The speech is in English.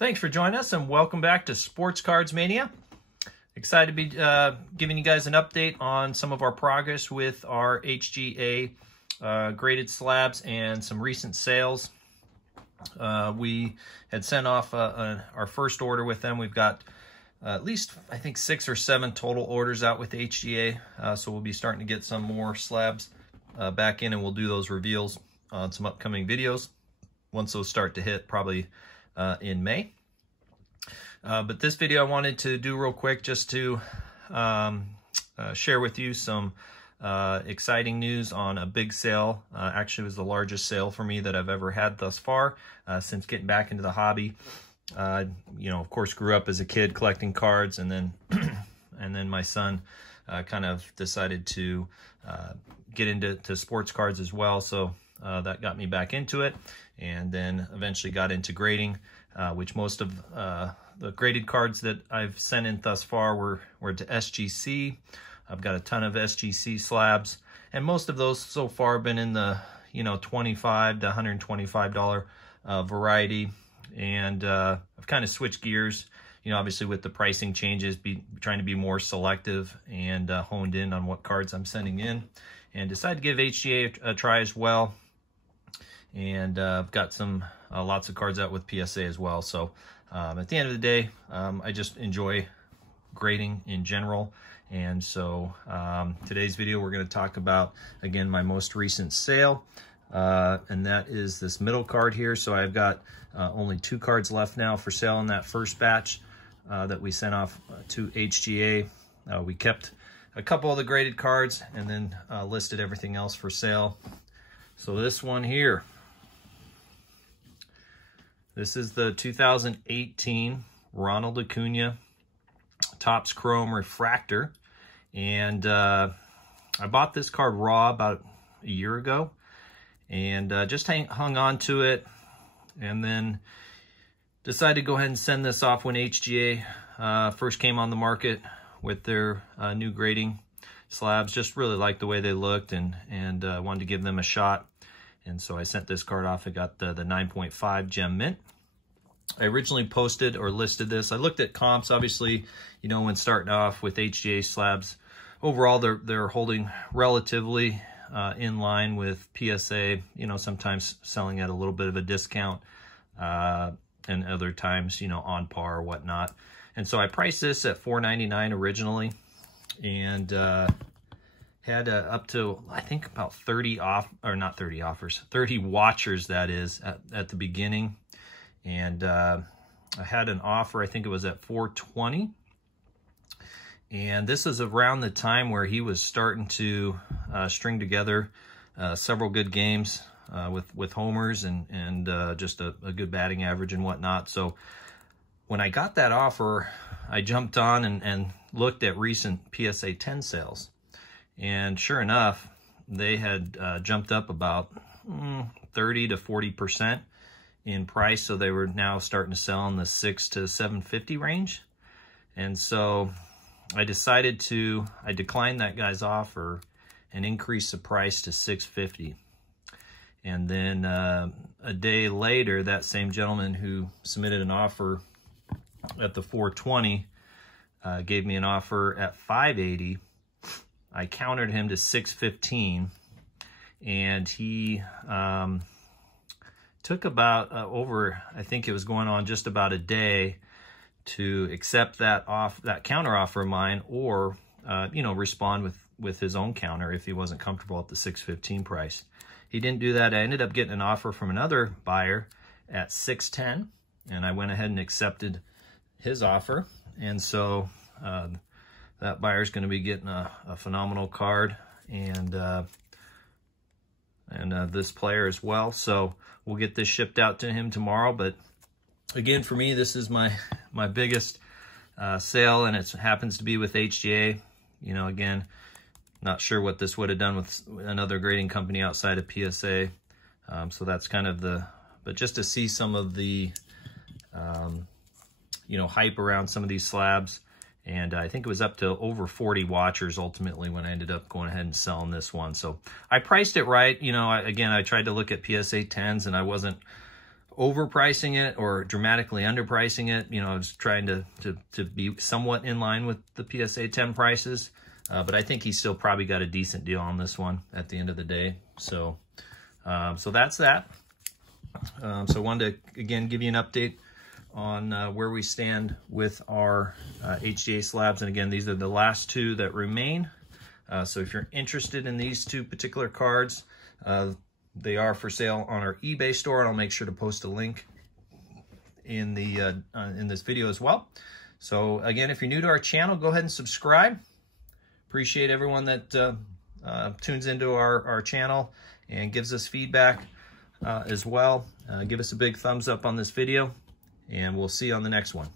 Thanks for joining us and welcome back to Sports Cards Mania. Excited to be giving you guys an update on some of our progress with our HGA graded slabs and some recent sales. We had sent off our first order with them. We've got at least, I think, 6 or 7 total orders out with HGA. So we'll be starting to get some more slabs back in, and we'll do those reveals on some upcoming videos once those start to hit, probably in May. But this video I wanted to do real quick just to share with you some exciting news on a big sale. Actually, it was the largest sale for me that I've ever had thus far since getting back into the hobby. You know, of course, grew up as a kid collecting cards, and then my son kind of decided to get into sports cards as well. So that got me back into it, and then eventually got into grading, which most of the graded cards that I've sent in thus far were to SGC. I've got a ton of SGC slabs, and most of those so far have been in the $25 to $125 variety. And I've kind of switched gears, obviously with the pricing changes, trying to be more selective and honed in on what cards I'm sending in, and decided to give HGA a try as well. And I've got some lots of cards out with PSA as well. So at the end of the day, I just enjoy grading in general. And so today's video, we're going to talk about, again, my most recent sale. And that is this middle card here. So I've got only 2 cards left now for sale in that first batch that we sent off to HGA. We kept a couple of the graded cards and then listed everything else for sale. So this one here, this is the 2018 Ronald Acuna Topps Chrome Refractor. And I bought this card raw about a year ago, and just hung on to it, and then decided to go ahead and send this off when HGA first came on the market with their new grading slabs. Just really liked the way they looked, and wanted to give them a shot. And so I sent this card off. I got the 9.5 gem mint. I originally posted or listed this. I looked at comps, obviously, when starting off with HGA slabs. Overall, they're holding relatively in line with PSA, sometimes selling at a little bit of a discount, and other times, on par or whatnot. And so I priced this at $4.99 originally, and had up to, I think, about 30 watchers, that is, at the beginning. And I had an offer, I think it was at $4.20. And this is around the time where he was starting to string together several good games with homers and just a good batting average and whatnot. So when I got that offer, I jumped on and looked at recent PSA 10 sales. And sure enough, they had jumped up about 30 to 40% in price. So they were now starting to sell in the $600 to $750 range. And so I decided I declined that guy's offer and increased the price to $650. And then a day later, that same gentleman who submitted an offer at the $420 gave me an offer at $580. I countered him to $615, and he took about I think it was going on just about a day to accept that counter offer of mine, or respond with his own counter if he wasn't comfortable at the $615 price. He didn't do that. I ended up getting an offer from another buyer at $610, and I went ahead and accepted his offer. And so that buyer's going to be getting a phenomenal card, and this player as well. So we'll get this shipped out to him tomorrow. But again, for me, this is my biggest sale, and it happens to be with HGA. Again, not sure what this would have done with another grading company outside of PSA. So that's kind of but just to see some of the, hype around some of these slabs. And I think it was up to over 40 watchers ultimately when I ended up going ahead and selling this one. So I priced it right. Again, I tried to look at PSA 10s, and I wasn't overpricing it or dramatically underpricing it. You know, just trying to be somewhat in line with the PSA 10 prices. But I think he's still probably got a decent deal on this one at the end of the day. So, so that's that. So I wanted to, again, give you an update on where we stand with our HGA slabs. And again, these are the last two that remain. So if you're interested in these two particular cards, they are for sale on our eBay store, and I'll make sure to post a link in the in this video as well. So again, if you're new to our channel, go ahead and subscribe. Appreciate everyone that tunes into our channel and gives us feedback as well. Give us a big thumbs up on this video, and we'll see you on the next one.